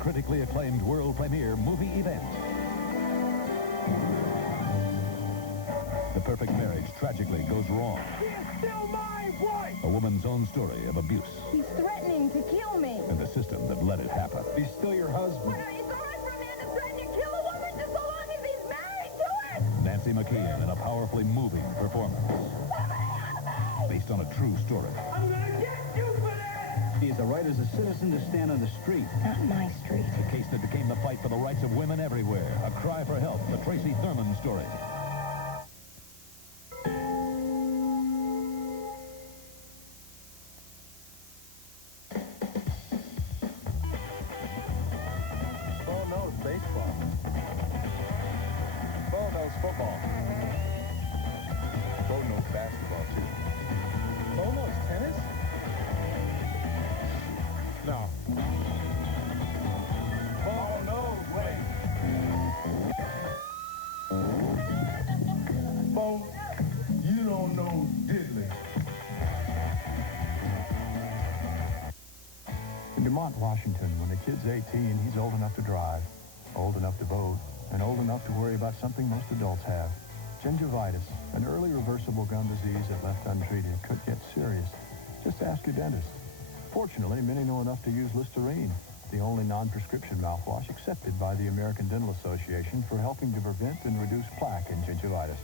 critically acclaimed world premiere movie event. The perfect marriage tragically goes wrong. She is still my wife! A woman's own story of abuse. He's threatening to kill me. And the system that let it happen. He's still your husband. Well, it's all right for a man to threaten to kill a woman just so long as he's married to her. Nancy McKeon in a powerfully moving performance. Based on a true story. I'm gonna get you for this! He has a right as a citizen to stand on the street. Not my street. The case that became the fight for the rights of women everywhere. A cry for help. The Tracy Thurman story. Bo knows baseball. Bo knows football. Bo knows basketball, too. Bo knows tennis? No. Bo knows weight. Bo, you don't know diddly. In Dumont, Washington, when a kid's 18, he's old enough to drive, old enough to vote, and old enough to worry about something most adults have. Gingivitis, an early reversible gum disease that left untreated could get serious. Just ask your dentist. Fortunately, many know enough to use Listerine, the only non-prescription mouthwash accepted by the American Dental Association for helping to prevent and reduce plaque in gingivitis.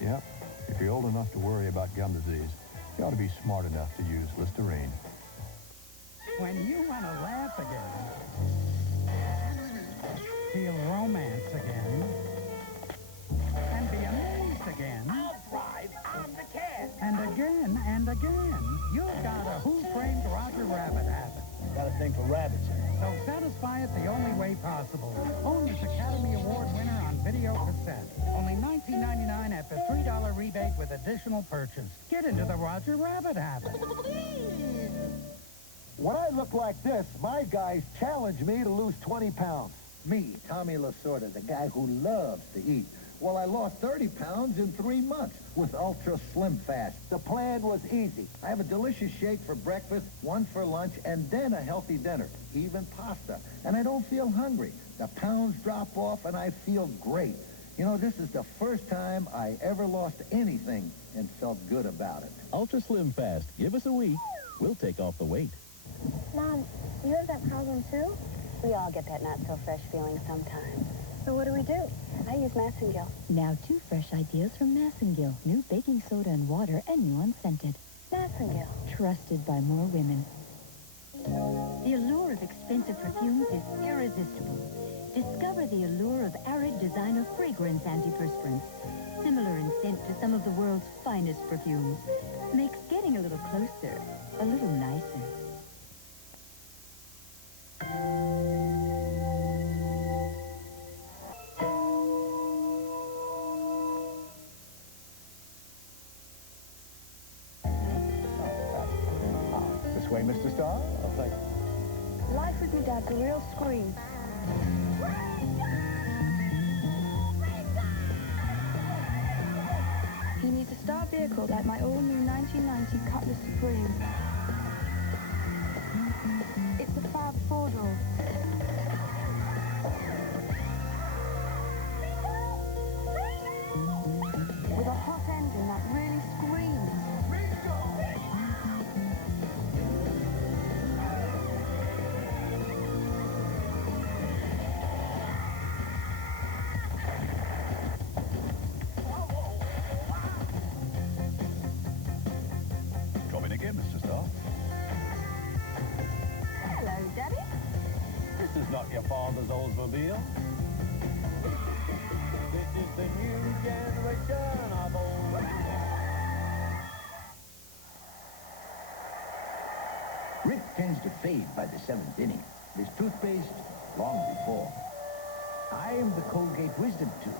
Yep, if you're old enough to worry about gum disease, you ought to be smart enough to use Listerine. When you want to laugh again, feel romance again, and be amazed again, I'll drive, I'm the cat. and again, you've got a Who Framed Roger Rabbit habit. Got a thing for rabbits. So satisfy it the only way possible. Own this Academy Award winner on video cassette. Only $19.99 after $3 rebate with additional purchase. Get into the Roger Rabbit habit. When I look like this, my guys challenge me to lose 20 pounds. Me, Tommy Lasorda, the guy who loves to eat. Well, I lost 30 pounds in 3 months with Ultra Slim Fast. The plan was easy. I have a delicious shake for breakfast, one for lunch, and then a healthy dinner, even pasta. And I don't feel hungry. The pounds drop off, and I feel great. You know, this is the first time I ever lost anything and felt good about it. Ultra Slim Fast. Give us a week. We'll take off the weight. Mom, you have that problem too? We all get that not-so-fresh feeling sometimes. So what do we do? I use Massengill. Now 2 fresh ideas from Massengill. New baking soda and water, and new unscented. Massengill. Trusted by more women. The allure of expensive perfumes is irresistible. Discover the allure of arid designer fragrance antiperspirants. Similar in scent to some of the world's finest perfumes. Makes getting a little closer a little nicer. This way, Mr. Starr. I'll take it. Life with your dad's a real scream. He needs a star vehicle like my all-new 1990 Cutlass Supreme. It's a fab 4-door. With a hot engine that really screams. Come in again, Mr. Starr. Hello, Daddy. This is not your father's Oldsmobile. This is the new generation of old. Rick tends to fade by the 7th inning. His toothpaste, long before. I'm the Colgate Wisdom Tooth.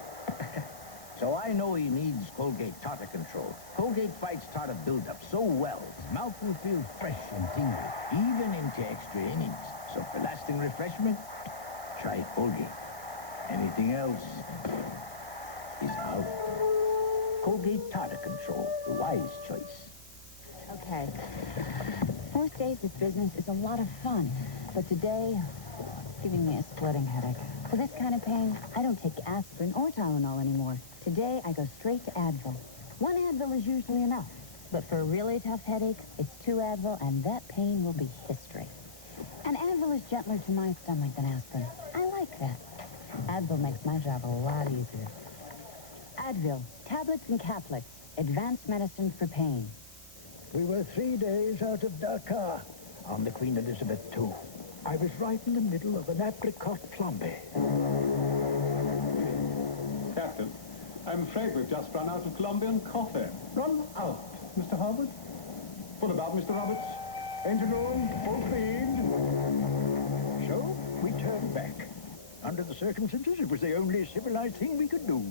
So I know he needs Colgate Tartar Control. Colgate fights tartar buildup so well, his mouth will feel fresh and tingly, even into extra innings. So for lasting refreshment, try Colgate. Anything else is out. Colgate Tartar Control, the wise choice. Okay. Most days this business is a lot of fun. But today, giving me a splitting headache. For this kind of pain, I don't take aspirin or Tylenol anymore. Today, I go straight to Advil. One Advil is usually enough. But for a really tough headache, it's 2 Advil, and that pain will be history. And Advil is gentler to my stomach than aspirin. I like that. Advil makes my job a lot easier. Advil, tablets and caplets, advanced medicine for pain. We were 3 days out of Dakar on the Queen Elizabeth II. I was right in the middle of an apricot flambe. Captain, I'm afraid we've just run out of Colombian coffee. Run out, Mr. Harwood? What about, Mr. Roberts? Engine room, full speed. So we turned back. Under the circumstances, it was the only civilized thing we could do.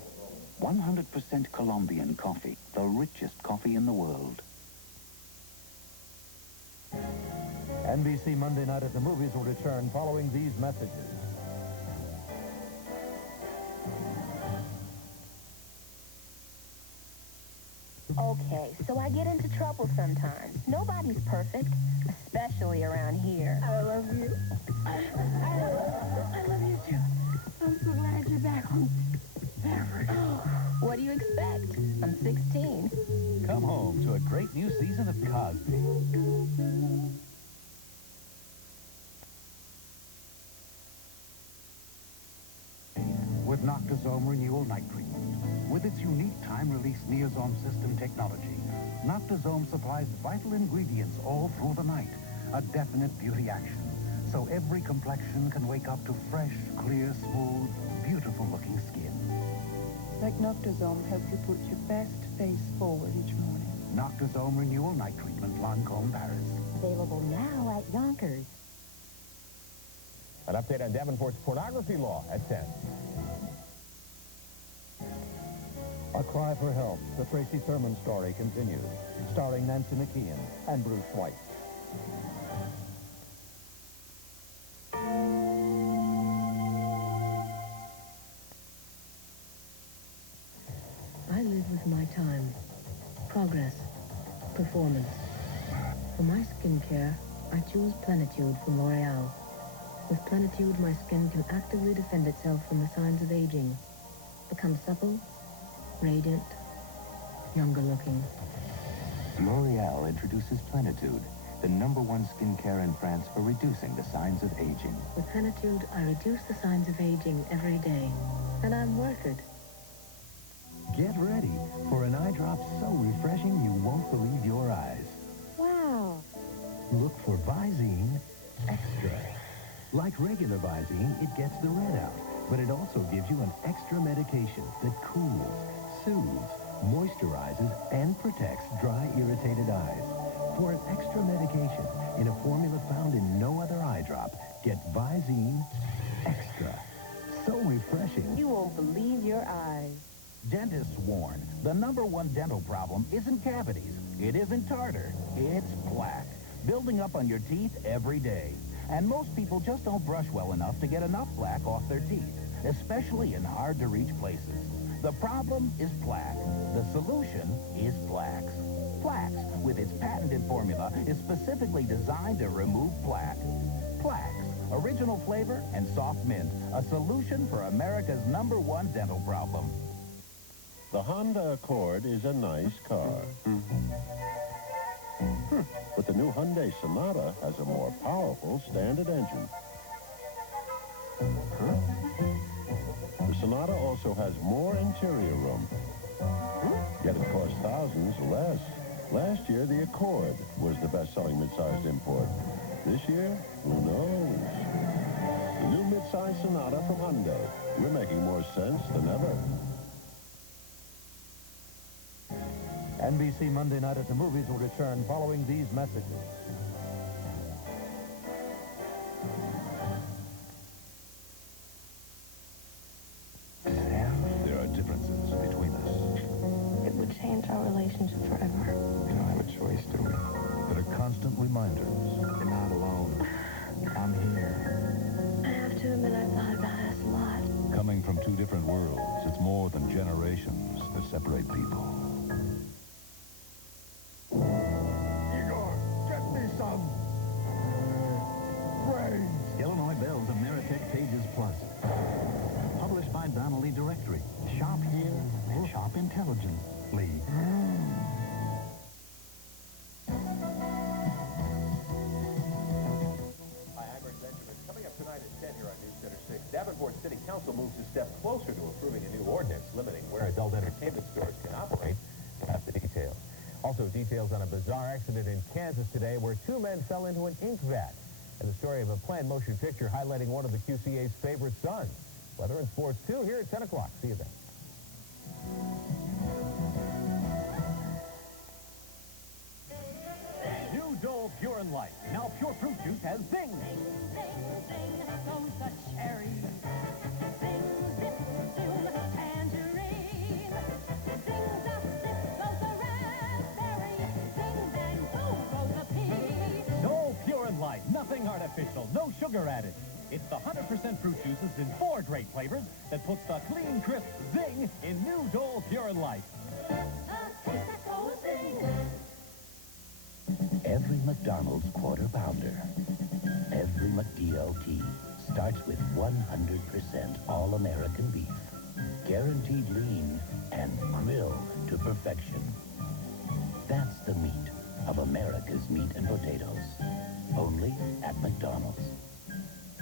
100% Colombian coffee, the richest coffee in the world. NBC Monday Night at the Movies will return following these messages. Okay, so I get into trouble sometimes. Nobody's perfect, especially around here. I love you. I love you too. I'm so glad you're back home. What do you expect? I'm 16. Come home to a great new season of Cosby. With Noctazome Renewal Night Treatment. With its unique time-release Neosome system technology, Noctazome supplies vital ingredients all through the night. A definite beauty action. So every complexion can wake up to fresh, clear, smooth, beautiful-looking skin. Like Noctazome helps you put your best face forward each morning. Noctazome Renewal Night Treatment, Lancôme, Paris. Available now at Yonkers. An update on Davenport's pornography law at 10. A Cry for Help, the Tracy Thurman story continues, starring Nancy McKeon and Bruce White. I live with my time, progress, performance. For my skincare, I choose Plenitude from L'Oreal. With Plenitude, my skin can actively defend itself from the signs of aging, become supple, radiant, younger looking. L'Oreal introduces Plenitude, the #1 skincare in France for reducing the signs of aging. With Plenitude, I reduce the signs of aging every day, and I'm worth it. Get ready for an eye drop so refreshing you won't believe your eyes. Wow. Look for Visine Extra. Like regular Visine, it gets the red out, but it also gives you an extra medication that cools, soothes, moisturizes, and protects dry, irritated eyes. For an extra medication in a formula found in no other eye drop, get Visine Extra. So refreshing. You won't believe your eyes. Dentists warn, the #1 dental problem isn't cavities, it isn't tartar, it's plaque, building up on your teeth every day. And most people just don't brush well enough to get enough plaque off their teeth, especially in hard-to-reach places. The problem is plaque. The solution is Plax. Plax, with its patented formula, is specifically designed to remove plaque. Plax, original flavor and soft mint, a solution for America's #1 dental problem. The Honda Accord is a nice car. But the new Hyundai Sonata has a more powerful standard engine. The Sonata also has more interior room. Yet it costs thousands less. Last year, the Accord was the best-selling mid-sized import. This year, who knows? The new mid-sized Sonata from Hyundai. We're making more sense than ever. NBC Monday Night at the Movies will return following these messages. There are differences between us. It would change our relationship forever. We don't have a choice, do we? That are constant reminders. You're not alone. I'm here. I have to admit, I've thought about us a lot. Coming from two different worlds, it's more than generations that separate people. Igor, get me some brains. Illinois Bell's Ameritech Davenport City Council moves a step closer to approving a new ordinance limiting where adult entertainment stores can operate. We'll have the details. Also, details on a bizarre accident in Kansas today where two men fell into an ink vat. And the story of a planned motion picture highlighting one of the QCA's favorite sons. Weather and sports, too, here at 10 o'clock. See you then. New Dole Pure and Light. Now pure fruit juice has zing. Zing, zing, goes the cherry. Zing, zip, zoom, tangerine. Zing, zap, zip, goes the raspberry. Zing, bang, boom, goes the pea. Dole Pure and Light. Nothing artificial. No sugar added. It's the 100% fruit juices in 4 great flavors that puts the clean, crisp zing in new Dole Pure and Light. Every McDonald's Quarter Pounder, every McDLT starts with 100% all-American beef, guaranteed lean and grilled to perfection. That's the meat of America's meat and potatoes, only at McDonald's.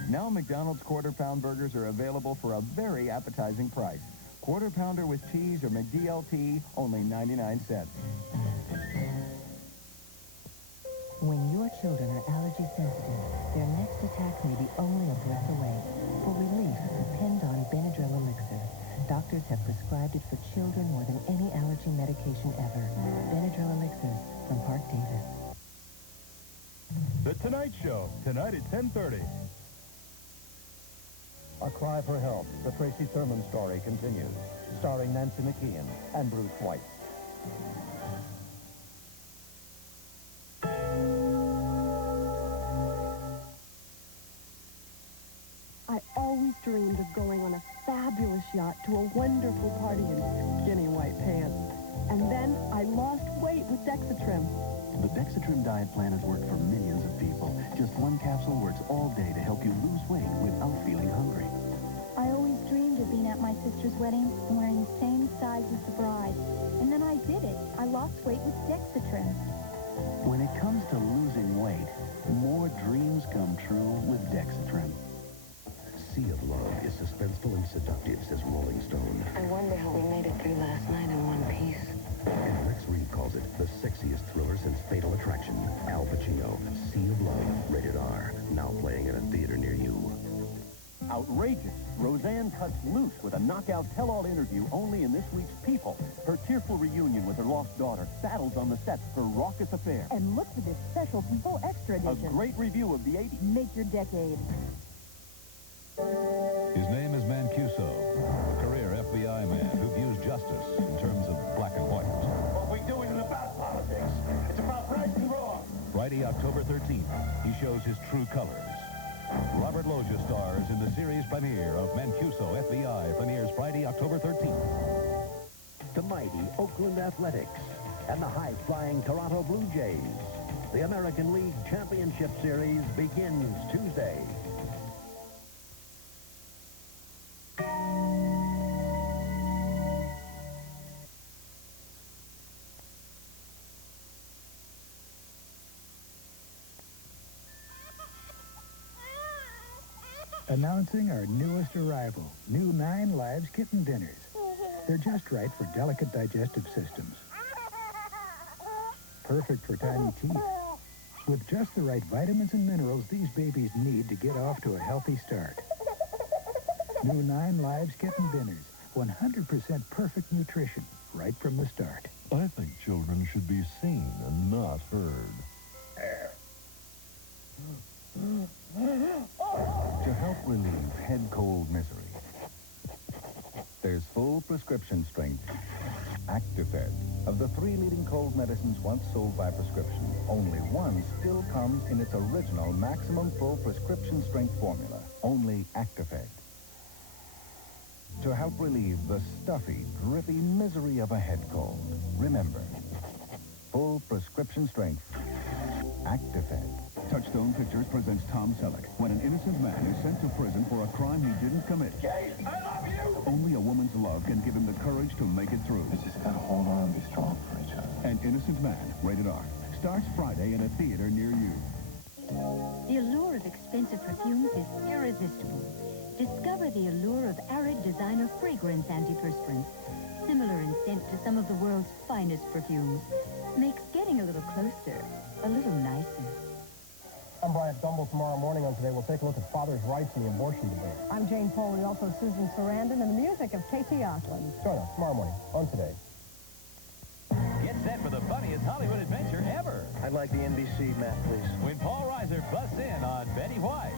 Now McDonald's Quarter Pound burgers are available for a very appetizing price. Quarter Pounder with cheese or McDLT, only 99 cents. When your children are allergy sensitive, their next attack may be only a breath away. For relief, depend on Benadryl Elixir. Doctors have prescribed it for children more than any allergy medication ever. Benadryl Elixir from Park Davis. The Tonight Show, tonight at 10:30. A Cry for Help, the Tracy Thurman story continues, starring Nancy McKeon and Bruce White. I always dreamed of going on a fabulous yacht to a wonderful party in skinny white pants. And then I lost weight with Dexatrim. The Dexatrim diet plan has worked for millions of people. Just one capsule works all day to help you lose weight without feeling hungry. I always dreamed of being at my sister's wedding and wearing the same size as the bride. And then I did it. I lost weight with Dexatrim. When it comes to losing weight, more dreams come true with Dexatrim. Sea of Love is suspenseful and seductive, says Rolling Stone. I wonder how we made it through last night in one piece. And Lex Reed calls it the sexiest thriller since Fatal Attraction. Al Pacino, Sea of Love, rated R. Now playing in a theater near you. Outrageous. Roseanne cuts loose with a knockout tell-all interview only in this week's People. Her tearful reunion with her lost daughter battles on the set of her raucous affair. And look for this special People Extra edition. A great review of the 80s. Make your decade. His name is Mancuso, a career FBI man who views justice in terms of black and white. What we do isn't about politics. It's about right and wrong. Friday, October 13th, he shows his true colors. Robert Loggia stars in the series premiere of Mancuso FBI, premieres Friday, October 13th. The mighty Oakland Athletics and the high-flying Toronto Blue Jays. The American League Championship Series begins Tuesday. Announcing our newest arrival, new 9 Lives Kitten Dinners. They're just right for delicate digestive systems. Perfect for tiny teeth. With just the right vitamins and minerals these babies need to get off to a healthy start. New 9 Lives Kitten Dinners. 100% perfect nutrition right from the start. I think children should be seen and not heard. To help relieve head cold misery, there's full prescription strength Actifed. Of the 3 leading cold medicines once sold by prescription, only one still comes in its original maximum full prescription strength formula. Only Actifed. To help relieve the stuffy, drippy misery of a head cold, remember, full prescription strength Actifed. Touchstone Pictures presents Tom Selleck when an innocent man is sent to prison for a crime he didn't commit. Kate, I love you! Only a woman's love can give him the courage to make it through. We just gotta hold on and be strong for each other. An Innocent Man, rated R. Starts Friday in a theater near you. The allure of expensive perfumes is irresistible. Discover the allure of arid designer fragrance antiperspirants. Similar in scent to some of the world's finest perfumes. Makes getting a little closer a little nicer. I'm Bryant Gumbel. Tomorrow morning on Today, we'll take a look at fathers' rights in the abortion debate. I'm Jane Foley, also Susan Sarandon, and the music of K.T. Ackland. Join us tomorrow morning on Today. Get set for the funniest Hollywood adventure ever. I'd like the NBC map, please. When Paul Reiser busts in on Betty White,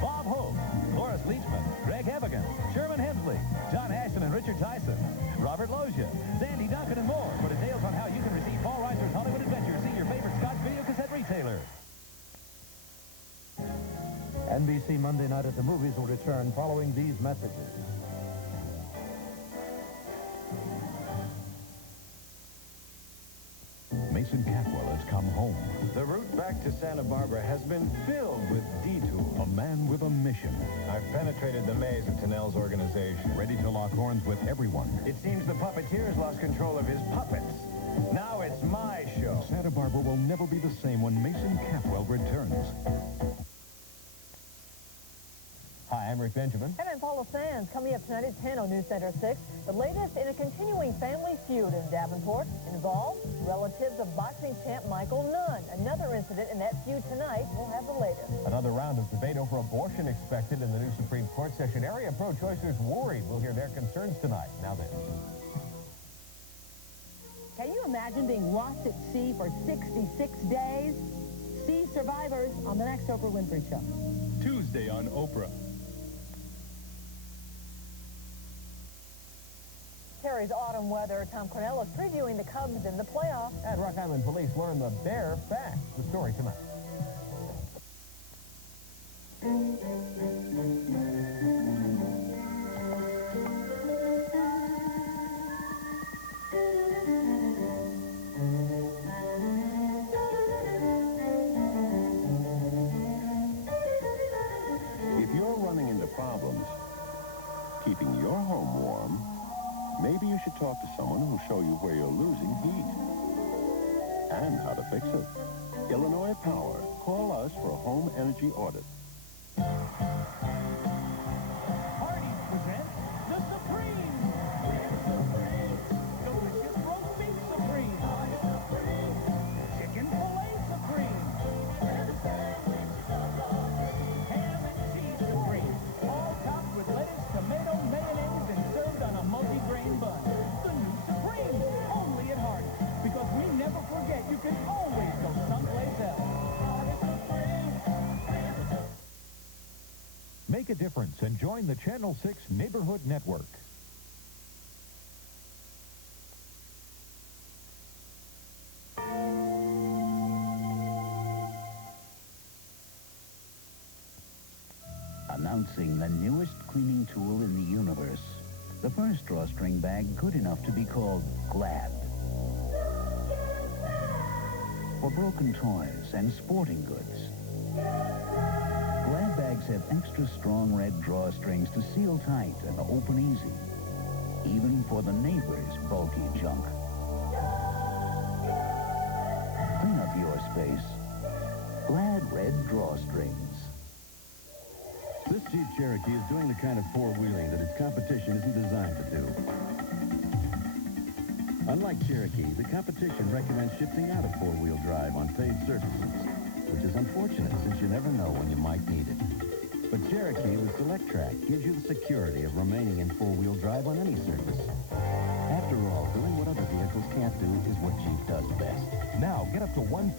Bob Hope, Cloris Leachman, Greg Evigan, Sherman Hemsley, John Ashton and Richard Tyson, Robert Loggia, Sandy Duncan, and more. For details on how you can receive Paul Reiser's Hollywood adventure, see your favorite Scotch video cassette retailer. NBC Monday Night at the Movies will return following these messages. Mason Catwell has come home. The route back to Santa Barbara has been filled with detours. A man with a mission. I've penetrated the maze of Tennell's organization. Ready to lock horns with everyone. It seems the puppeteer's lost control of his puppets. Now it's my show. Santa Barbara will never be the same when Mason Catwell returns. Hi, I'm Rick Benjamin. And I'm Paula Sands. Coming up tonight at 10 on News Center 6, the latest in a continuing family feud in Davenport involves relatives of boxing champ Michael Nunn. Another incident in that feud tonight. We'll have the latest. Another round of debate over abortion expected in the new Supreme Court session. Area pro-choicers worried. We'll hear their concerns tonight. Now this. Can you imagine being lost at sea for 66 days? See survivors on the next Oprah Winfrey Show. Tuesday on Oprah. Terry's autumn weather. Tom Cornell is previewing the Cubs in the playoffs. And Rock Island police learned the bear fact. The story tonight. If you're running into problems keeping your home warm, maybe you should talk to someone who'll show you where you're losing heat and how to fix it. Illinois Power. Call us for a home energy audit. Hardee's presents the Supreme. Delicious roast beef Supreme. Chicken filet Supreme. Ham and cheese Supreme. All topped with lettuce, tomato, mayonnaise, and served on a multi-grain bun. The new Supreme. Only at Hardee's. Because we never forget you can always go someplace else. Make a difference and join the Channel 6 Neighborhood Network. Announcing the newest cleaning tool in the universe. The first drawstring bag good enough to be called Glad. For broken toys and sporting goods. Glad bags have extra strong red drawstrings to seal tight and open easy. Even for the neighbor's bulky junk. Clean up your space. Glad red drawstrings. This Jeep Cherokee is doing the kind of four-wheeling that its competition isn't designed to do. Unlike Cherokee, the competition recommends shifting out of four-wheel drive on paved surfaces, which is unfortunate since you never know when you might need it. But Cherokee with Select Track gives you the security of remaining in four-wheel drive on any surface. After all, doing what other vehicles can't do is what Jeep does best. Now, get up to $1,000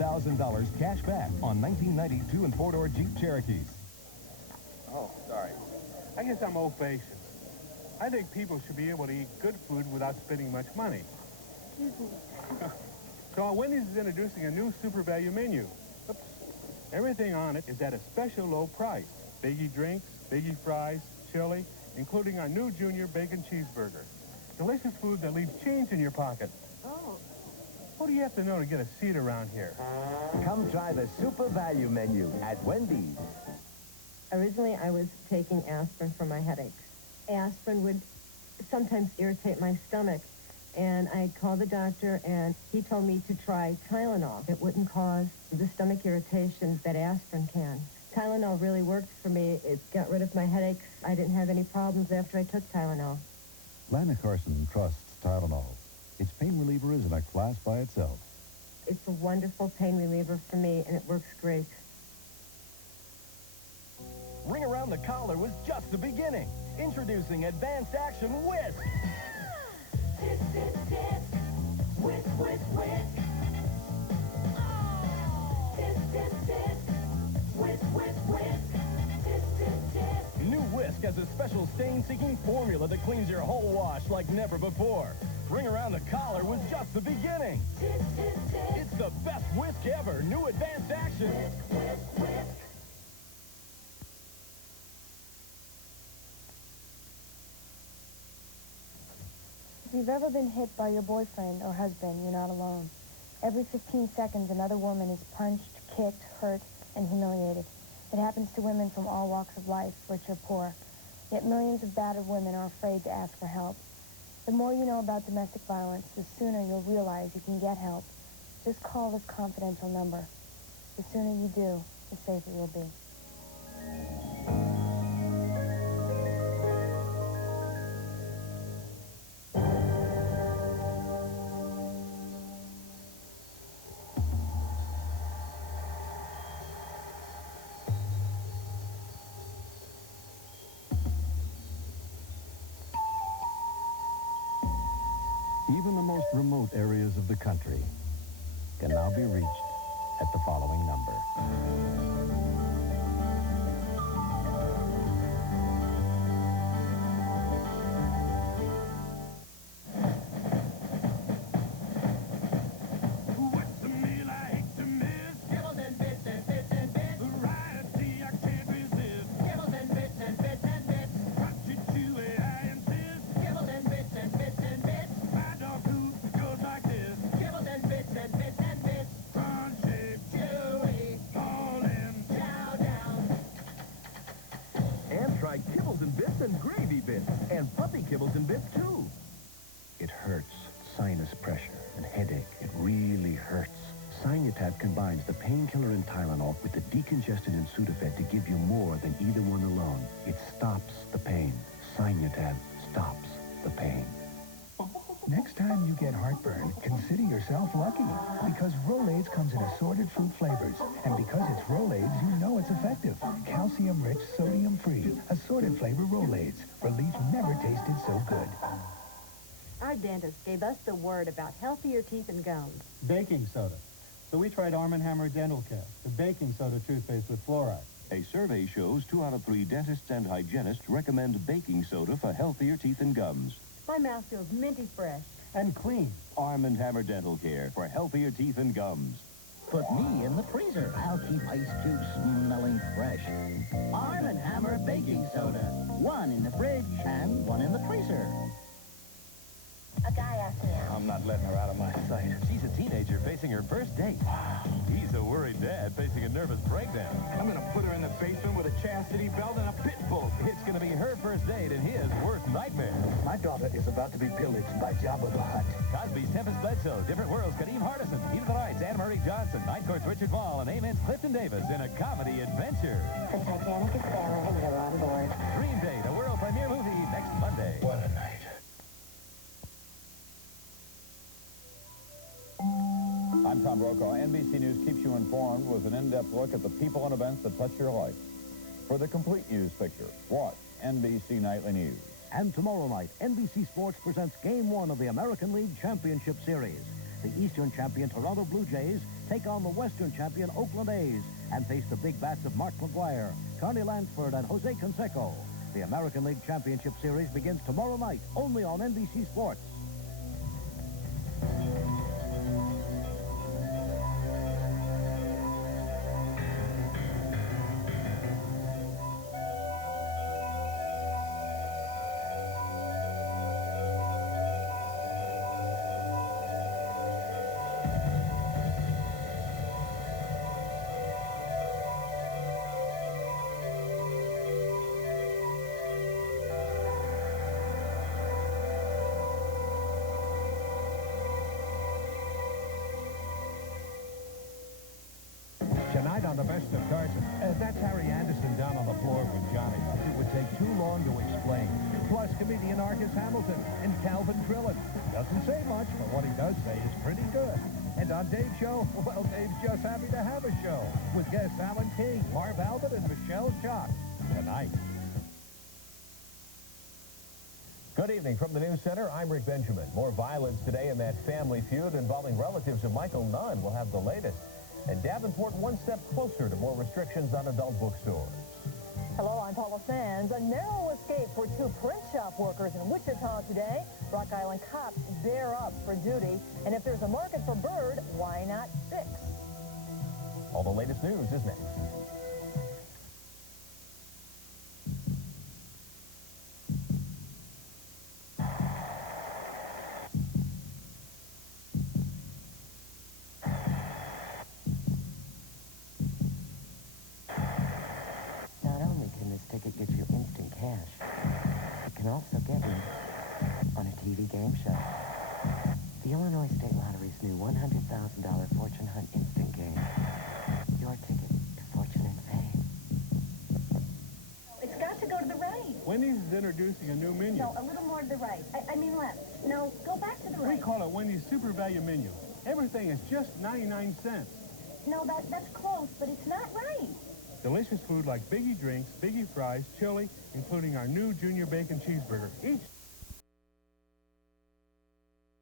cash back on 1992 and four-door Jeep Cherokees. Oh, sorry. I guess I'm old-fashioned. I think people should be able to eat good food without spending much money. So Wendy's is introducing a new super value menu. Oops. Everything on it is at a special low price. Biggie drinks, biggie fries, chili, including our new Junior Bacon Cheeseburger. Delicious food that leaves change in your pocket. Oh. What do you have to know to get a seat around here? Come try the super value menu at Wendy's. Originally, I was taking aspirin for my headaches. Aspirin would sometimes irritate my stomach. And I called the doctor, and he told me to try Tylenol. It wouldn't cause the stomach irritation that aspirin can. Tylenol really worked for me. It got rid of my headaches. I didn't have any problems after I took Tylenol. Lana Carson trusts Tylenol. Its pain reliever is in a class by itself. It's a wonderful pain reliever for me, and it works great. Ring Around the Collar was just the beginning. Introducing Advanced Action Whisk. Disc, disc, disc. Whisk, whisk, whisk. Disc, disc, disc. Whisk, whisk, whisk. Disc, disc, disc. New Whisk has a special stain-seeking formula that cleans your whole wash like never before. Ring Around the Collar was just the beginning. Disc, disc, disc. It's the best whisk ever. New Advanced Action. Whisk, whisk, whisk. If you've ever been hit by your boyfriend or husband, you're not alone. Every 15 seconds, another woman is punched, kicked, hurt, and humiliated. It happens to women from all walks of life, rich or poor. Yet millions of battered women are afraid to ask for help. The more you know about domestic violence, the sooner you'll realize you can get help. Just call this confidential number. The sooner you do, the safer you'll be. Even the most remote areas of the country can now be reached at the following number. Kibbles and bits and gravy bits. And puppy kibbles and bits, too. It hurts. Sinus pressure and headache. It really hurts. Sinutab combines the painkiller and Tylenol with the decongestant and Sudafed to give you more than either one alone. It stops the pain. Sinutab stops the pain. Next time you get heartburn, consider yourself lucky, because Rolaids comes in assorted fruit flavors. And because it's Rolaids, you know it's effective. Calcium-rich, sodium-free, assorted flavor Rolaids. Relief never tasted so good. Our dentist gave us the word about healthier teeth and gums. Baking soda. So we tried Arm & Hammer Dental Care, the baking soda toothpaste with fluoride. A survey shows 2 out of 3 dentists and hygienists recommend baking soda for healthier teeth and gums. My mouth feels minty fresh. And clean. Arm & Hammer Dental Care for healthier teeth and gums. Put me in the freezer. I'll keep ice cubes smelling fresh. Arm & Hammer Baking Soda. 1 in the fridge and 1 in the freezer. A guy asked me out. I'm not letting her out of my sight. She's a teenager facing her first date. He's a worried dad facing a nervous breakdown. I'm going to put her in the basement with a chastity belt and a pit bull. It's going to be her first date and his worst nightmare. My daughter is about to be pillaged by Jabba the Hutt. Cosby's Tempest Bledsoe, Different Worlds, Kadeem Hardison, Heat of the Nights, Anne Marie Johnson, Night Court's Richard Ball, and Amen's Clifton Davis in a comedy adventure. The Titanic is sailing and you're on board. Dream Date, a world premiere movie next Monday. What a night. I'm Tom Brokaw. NBC News keeps you informed with an in-depth look at the people and events that touch your life. For the complete news picture, watch NBC Nightly News. And tomorrow night, NBC Sports presents Game 1 of the American League Championship Series. The Eastern champion Toronto Blue Jays take on the Western champion Oakland A's and face the big bats of Mark McGuire, Carney Lansford, and Jose Canseco. The American League Championship Series begins tomorrow night, only on NBC Sports. long to explain. Plus, comedian Arcus Hamilton and Calvin Trillin. Doesn't say much, but what he does say is pretty good. And on Dave's show, well, Dave's just happy to have a show with guests Alan King, Marv Albert, and Michelle Schock. Tonight. Good evening from the News Center. I'm Rick Benjamin. More violence today in that family feud involving relatives of Michael Nunn. We'll have the latest. And Davenport one step closer to more restrictions on adult bookstores. Hello, I'm Paula Sands. A narrow escape for two print shop workers in Wichita today. Rock Island cops bear up for duty. And if there's a market for Bird, why not 6? All the latest news is next. Ticket gets you instant cash. It can also get you on a TV game show. The Illinois State Lottery's new $100,000 Fortune Hunt instant game. Your ticket to fortune and fame. It's got to go to the right. Wendy's is introducing a new menu. No, a little more to the right. I mean left. No, go back to the right. We call it Wendy's Super Value Menu. Everything is just 99 cents. No, that's close, but it's not right. Delicious food like Biggie drinks, Biggie fries, chili, including our new Junior Bacon Cheeseburger. Each